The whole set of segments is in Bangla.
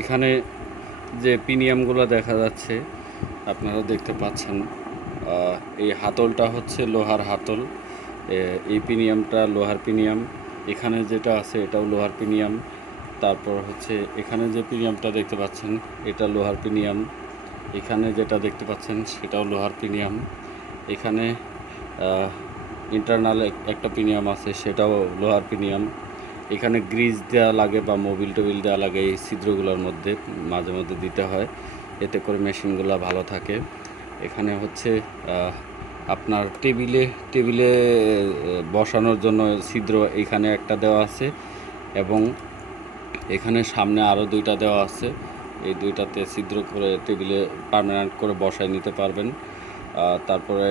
এখানে যে পিনিয়ামগুলো দেখা যাচ্ছে আপনারা দেখতে পাচ্ছেন, এই হাতলটা হচ্ছে লোহার হাতল। এই পিনিয়ামটা লোহার পিনিয়াম। এখানে যেটা আছে এটাও লোহার পিনিয়াম। তারপর হচ্ছে এখানে যে পিনিয়ামটা দেখতে পাচ্ছেন এটা লোহার পিনিয়াম। এখানে যেটা দেখতে পাচ্ছেন সেটাও লোহার পিনিয়াম। এখানে ইন্টারনাল একটা পিনিয়াম আছে, সেটাও লোহার পিনিয়াম। এখানে গ্রিজ দেওয়া লাগে বা মোবিল টোবিল দেওয়া লাগে এই ছিদ্রগুলোর মধ্যে, মাঝে মধ্যে দিতে হয়, এতে করে মেশিনগুলো ভালো থাকে। এখানে হচ্ছে আপনার টেবিলে বসানোর জন্য ছিদ্র এখানে একটা দেওয়া আছে, এবং এখানে সামনে আরও দুইটা দেওয়া আছে। এই দুইটাতে ছিদ্র করে টেবিলে পার্মানেন্ট করে বসায় নিতে পারবেন। তারপরে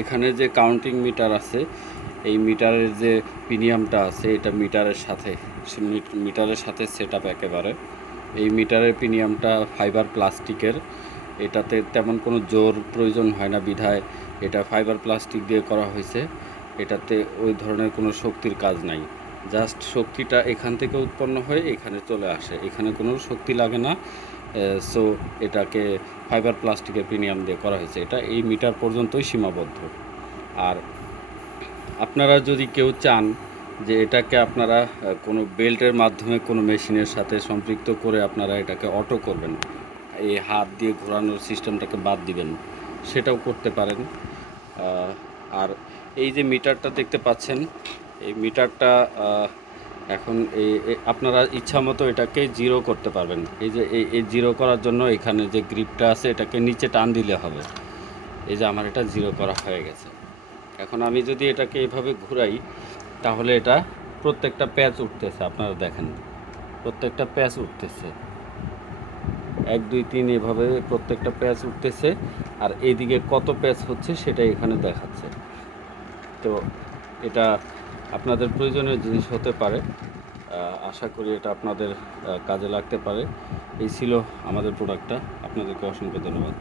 এখানে যে কাউন্টিং মিটার আছে, এই মিটারের যে প্রিমিয়ামটা আছে এটা মিটারের সাথে সেট আপ একেবারে। এই মিটারের প্রিমিয়ামটা ফাইবার প্লাস্টিকের। এটাতে তেমন কোনো জোর প্রয়োজন হয় না বিধায় এটা ফাইবার প্লাস্টিক দিয়ে করা হয়েছে। এটাতে ওই ধরনের কোনো শক্তির কাজ নাই, জাস্ট শক্তিটা এখান থেকে উৎপন্ন হয়ে এখানে চলে আসে, এখানে কোনো শক্তি লাগে না। সো এটাকে ফাইবার প্লাস্টিকের প্রিমিয়াম দিয়ে করা হয়েছে। এটা এই মিটার পর্যন্তই সীমাবদ্ধ। আর আপনারা যদি কেউ চান যে এটাকে আপনারা কোনো বেল্টের মাধ্যমে কোনো মেশিনের সাথে সম্পৃক্ত করে আপনারা এটাকে অটো করবেন, এই হাত দিয়ে ঘোরানোর সিস্টেমটাকে বাদ দিবেন, সেটাও করতে পারেন। আর এই যে মিটারটা দেখতে পাচ্ছেন, এই মিটারটা এখন আপনারা ইচ্ছা মতো এটাকে জিরো করতে পারবেন। এই যে এই জিরো করার জন্য এখানে যে গ্রিপটা আছে এটাকে নিচে টান দিলে হবে। এই যে আমার এটা জিরো করা হয়ে গেছে। এখন আমি যদি এটাকে এভাবে ঘুরাই তাহলে এটা প্রত্যেকটা প্যাচ উঠতেছে, আপনারা দেখেন প্রত্যেকটা প্যাচ উঠতেছে, 1 2 3 এভাবে প্রত্যেকটা প্যাচ উঠতেছে। আর এইদিকে কত প্যাচ হচ্ছে সেটা এখানে দেখাচ্ছে। তো এটা আপনাদের প্রয়োজনীয় জিনিস হতে পারে। আশা করি এটা আপনাদের কাজে লাগতে পারে। এই ছিল আমাদের প্রোডাক্টটা। আপনাদেরকে অসংখ্য ধন্যবাদ।